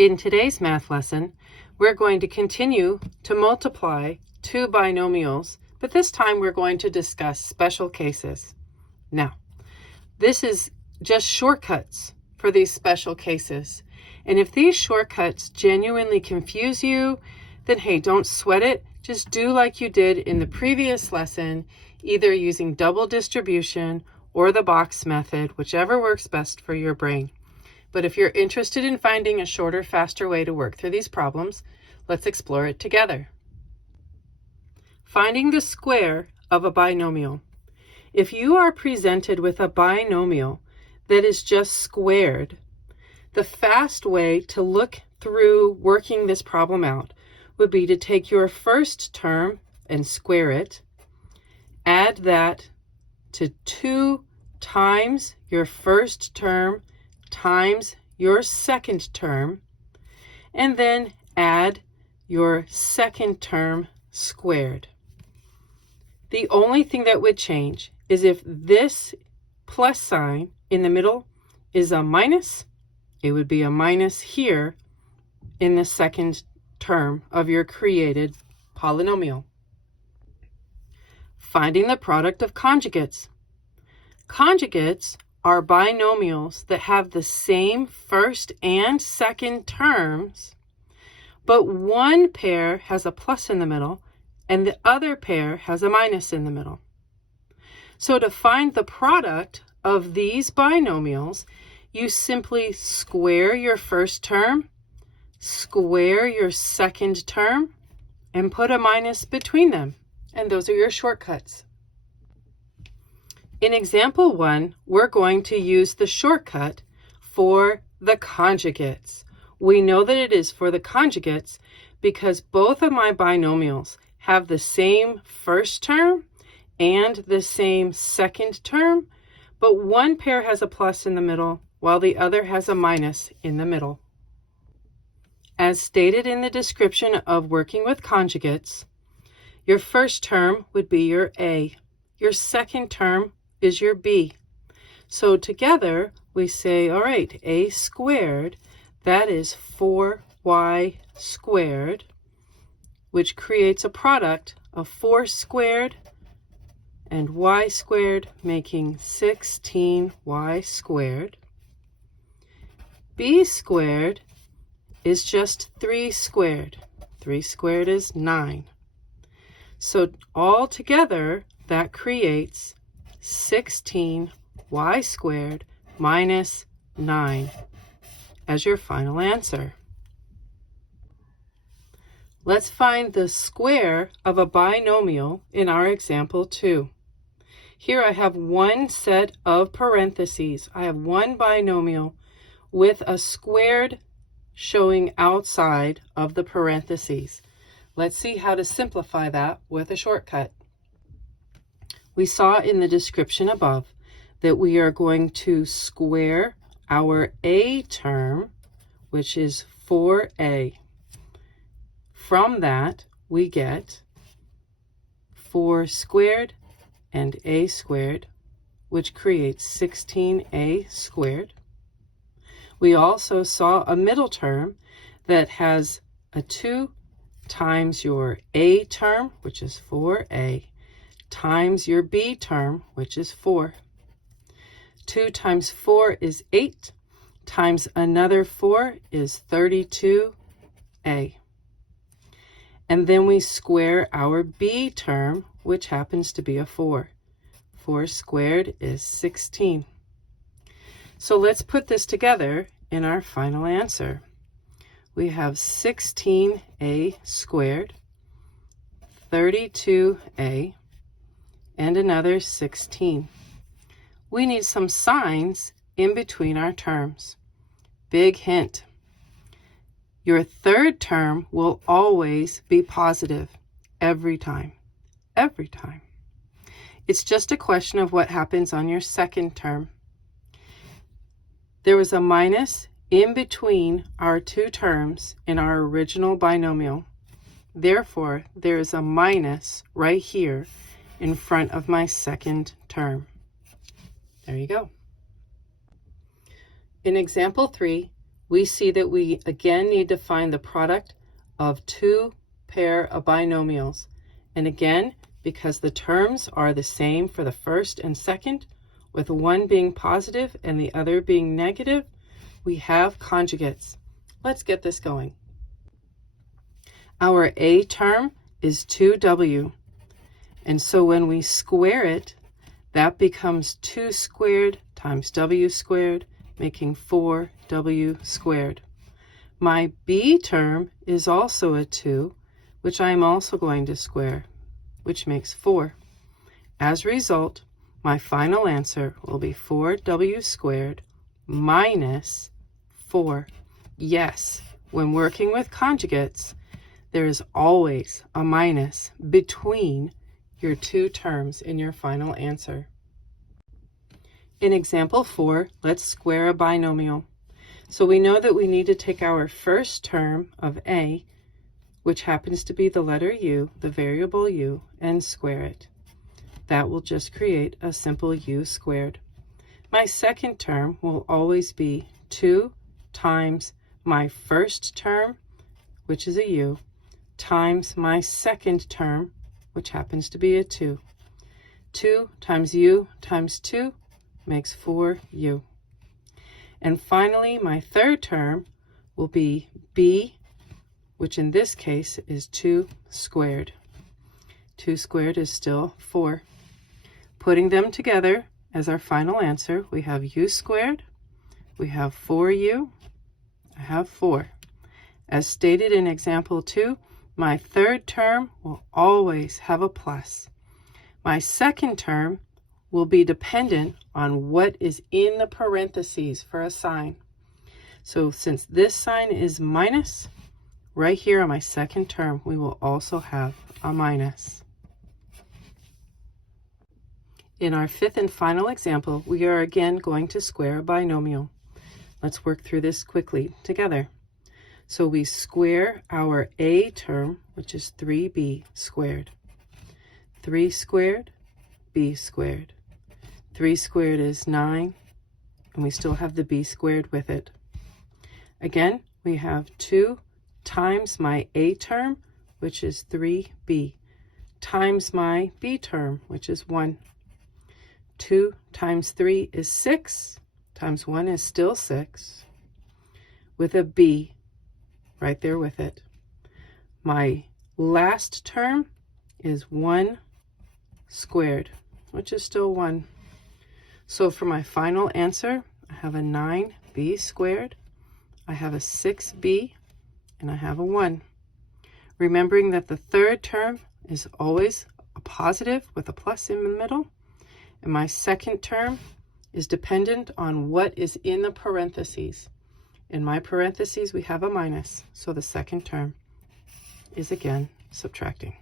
In today's math lesson, we're going to continue to multiply two binomials, but this time we're going to discuss special cases. Now, this is just shortcuts for these special cases. And if these shortcuts genuinely confuse you, then hey, don't sweat it. Just do like you did in the previous lesson, either using double distribution or the box method, whichever works best for your brain. But if you're interested in finding a shorter, faster way to work through these problems, let's explore it together. Finding the square of a binomial. If you are presented with a binomial that is just squared, the fast way to look through working this problem out would be to take your first term and square it, add that to 2 times your first term times your second term, and then add your second term squared. The only thing that would change is if this plus sign in the middle is a minus, it would be a minus here in the second term of your created polynomial. Finding the product of conjugates. Conjugates are binomials that have the same first and second terms, but one pair has a plus in the middle and the other pair has a minus in the middle. So to find the product of these binomials, you simply square your first term, square your second term, and put a minus between them. And those are your shortcuts. In example 1, we're going to use the shortcut for the conjugates. We know that it is for the conjugates because both of my binomials have the same first term and the same second term, but one pair has a plus in the middle while the other has a minus in the middle. As stated in the description of working with conjugates, your first term would be your A. Your second term is your B. So together we say, all right, A squared, that is 4y squared, which creates a product of 4 squared and y squared, making 16y squared. B squared is just 3 squared. 3 squared is 9. So all together, that creates 16y squared minus 9 as your final answer. Let's find the square of a binomial in our example 2. Here I have one set of parentheses. I have one binomial with a squared showing outside of the parentheses. Let's see how to simplify that with a shortcut. We saw in the description above that we are going to square our A term, which is 4A. From that, we get 4 squared and A squared, which creates 16A squared. We also saw a middle term that has a 2 times your A term, which is 4A, times your B term, which is 4. 2 times 4 is 8, times another 4 is 32A. And then we square our B term, which happens to be a 4. 4 squared is 16. So let's put this together in our final answer. We have 16A squared, 32A, and another 16. We need some signs in between our terms. Big hint. Your third term will always be positive every time. Every time. It's just a question of what happens on your second term. There was a minus in between our two terms in our original binomial. Therefore, there is a minus right here in front of my second term. There you go. In example 3, we see that we again need to find the product of two pair of binomials. And again, because the terms are the same for the first and second, with one being positive and the other being negative, we have conjugates. Let's get this going. Our A term is 2w, and so when we square it, that becomes 2 squared times w squared, making 4w squared. My B term is also a 2, which I am also going to square, which makes 4. As a result, my final answer will be 4w squared minus 4. Yes, when working with conjugates, there is always a minus between your two terms in your final answer. In example 4, let's square a binomial. So we know that we need to take our first term of A, which happens to be the letter u, the variable u, and square it. That will just create a simple u squared. My second term will always be 2 times my first term, which is a u, times my second term, which happens to be a 2. 2 times u times 2 makes 4u. And finally, my third term will be b, which in this case is 2 squared. 2 squared is still 4. Putting them together as our final answer, we have u squared, we have 4u, I have 4. As stated in example 2, my third term will always have a plus. My second term will be dependent on what is in the parentheses for a sign. So since this sign is minus, right here on my second term, we will also have a minus. In our fifth and final example, we are again going to square a binomial. Let's work through this quickly together. So we square our A term, which is 3b squared. 3 squared, b squared. 3 squared is 9, and we still have the b squared with it. Again, we have 2 times my A term, which is 3b, times my b term, which is 1. 2 times 3 is 6, times 1 is still 6, with a b right there with it. My last term is 1 squared, which is still 1. So for my final answer, I have a 9b squared, I have a 6b, and I have a 1. Remembering that the third term is always a positive with a plus in the middle, and my second term is dependent on what is in the parentheses. In my parentheses, we have a minus, so the second term is again subtracting.